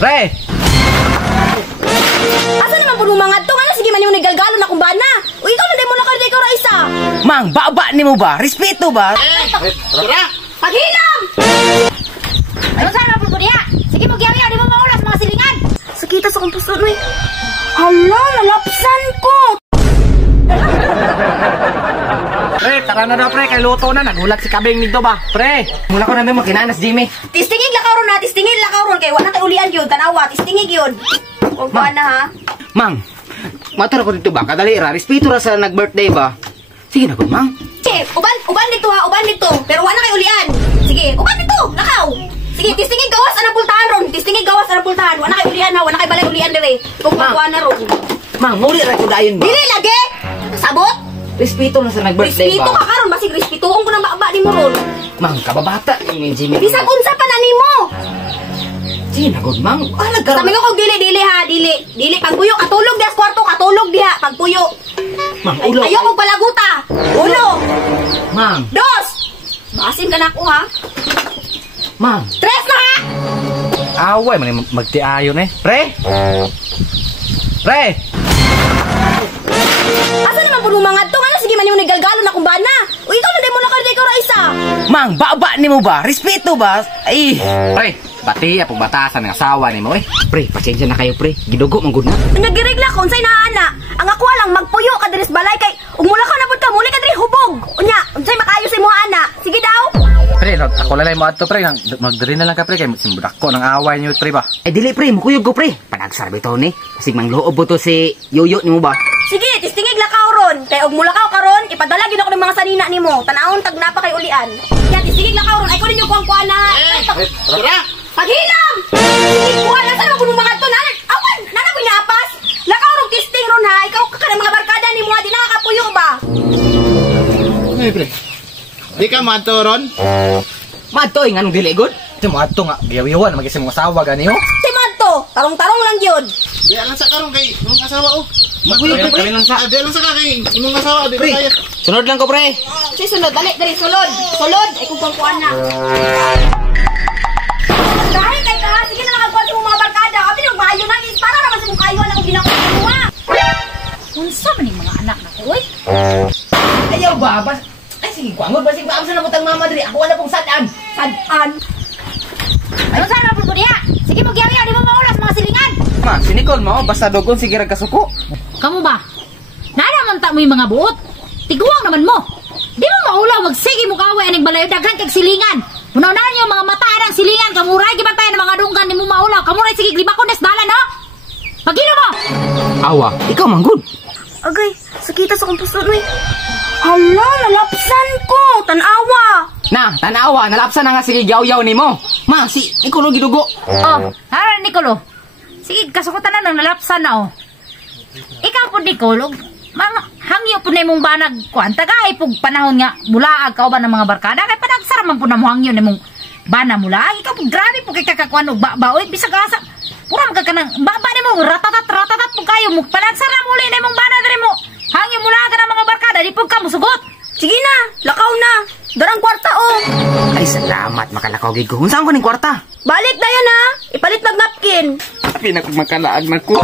Pre! Asa naman po mga to? Ano sige man yung nigalgalo na kung bana? O ikaw na mo nakar ikaw ra isa. Mang, baba ni mo ba? Respeto ba? Tara! Paghilam! Ano sana po niya? Sige mo giyaw di mo maulas mga silingan. Sakita sa kong puso no. Hala, nalapsan ko. Pre, tara na daw pre, kay luto na. Nagulat si Kabeng nito ba? Pre, mula ko namin makinanas, Jimmy. Tistingig lakaw ron na, tistingig lakaw ron. Kaya wala kay ulian yun, tanawa, tistingig yun. Huwag ba na ha? Mang, matara ko dito ba? Kadali ra, respeto ra sa nag-birthday ba? Sige na ko, Mang. Sige, uban dito ha, uban dito. Pero wala kay ulian. Sige, uban dito, lakaw. Sige, tistingig gawas anang pultahan ron. Tistingig gawas anang pultahan. Wala kay ulian ha, wala kay balay ulian dire. Kung magkuha na ron. Mang, muli ra ko dayon ba? Dili lagi! Sabot! Respeto na sa nag-birthday Respeto ba? ka karon, basig respetuon ko ng baba ni mo ron. Mang, kababata ni Jimmy. Bisag unsa pa na nimo. Sige na good, Mang. Ah, Sabi nagkaroon. ko kog dili ha, dili pagpuyo katulog diha sa kwarto, katulog diha pagpuyo. Mang, ulo. Ayaw kog palaguta. Ulo. Mang, Dos. Basin ka na ako ha. Mang. Tres na ha. Away, magtiayon eh. Pre? Pre! Asa naman po mga to? Ano sige man yung nigalgalo na kung bana? O ikaw na mo nakar ikaw ra isa. Mang, baba ni mo ba? Respeto ba? Ay! Pre, bati apong batasan ng asawa ni mo eh. Pre, pasensya na kayo pre. Gidugo mong good na. Nagirigla ko unsay naa. Ang ako lang magpuyo ka diri sa balay kay umula ka na pud ka muli ka diri hubog. Unya, unsay makayo sa imong ana? Sige daw. Pre, ako lalay mo ato pre. Magdiri na lang ka pre. Kaya simbudak ko ng away niyo pre ba? Eh dili pre, mukuyog ko pre. Panagsarbi to ni. Kasi mangloob po to si Yoyo ni mo ba? Sige, tistingig lakaw ron. Kay og mulakaw karon, ipadala gid ako ng mga sanina nimo. Tanawon tag napa kay ulian. Ya tistingig lakaw ron. Ay ko ninyo kuang na. Tara! Paghilam! Sige, kuha na sa mga mga to. Awan! Nana ko inapas! Lakaw ron tisting ron ha. Ikaw ka ng mga barkada ni mo. Di nakakapuyo ba? Ay, pre. Di ka matoron? Madto ingan dili good. Di mo ato nga giyawiwan magisim mo asawa gani ho. Si Madto, tarong-tarong lang yun. Di alam sa karong kay imong asawa oh. Maguyod ko pre lang sa. Di alam sa ka kay imong asawa di Pre, kaya. sunod lang ko pre. Si sunod, dali, dali, sulod. Sulod, ay kung kuha na. Dahil kay ka, sige na nakagkuhan sa mga barkada. Kami nung maayo na, para naman sa mong kayo na kung ginakuha. Unsa man yung mga anak na ko, oy? Ayaw ba? Ay sige, kuangod ba sige ba sa namutang mama diri? Ako wala pong sadaan. Sadaan. Ano sana po niya? Sige mo giyaw di mo maulas mga silingan. Ma, sinikon mo basta dogon sige ra kasuko. Kamu ba? Nanaman ta mo yung mga buot. Tiguang naman mo. Di mo maulaw magsige mo kaway aning balayo daghan kag silingan. Unaw-unaw niyo mga mata ng silingan kamuray gibantay ng mga dunggan ni mo maulaw. Kamuray sige libakon des dala no. Pagino mo. Awa, ikaw manggod. Agay, sakita sa kong puso, no. Hala, nalapsan ko. Tanawa. Na, tanawa, nalapsan na nga sige yaw-yaw ni mo. Ma, si Nicolo gidugo. Oh, haran Nicolo. Sige, kasukutan na ng nalapsan na oh. Ikaw po Nicolo, mga hangyo po na mong banag kuan tagay pug panahon nga bulaag ka ba ng mga barkada kay panagsara man po na mo hangyo nimong bana mula. Ikaw po grabe po kay kakakuan og baoy bisag asa. Pura ka kanang baba nimo ratatat po kayo mo panagsara muli nimong bana diri mo. Hangyo mula ka ng mga barkada di pug ka musugot. Sige na, lakaw na. Darang kwarta, oh. Ay, salamat, makalakaw gid ko. Unsaan ko ning kwarta? Balik na yan, ha. Ipalit mag napkin. Pinakagmakalaag na ko.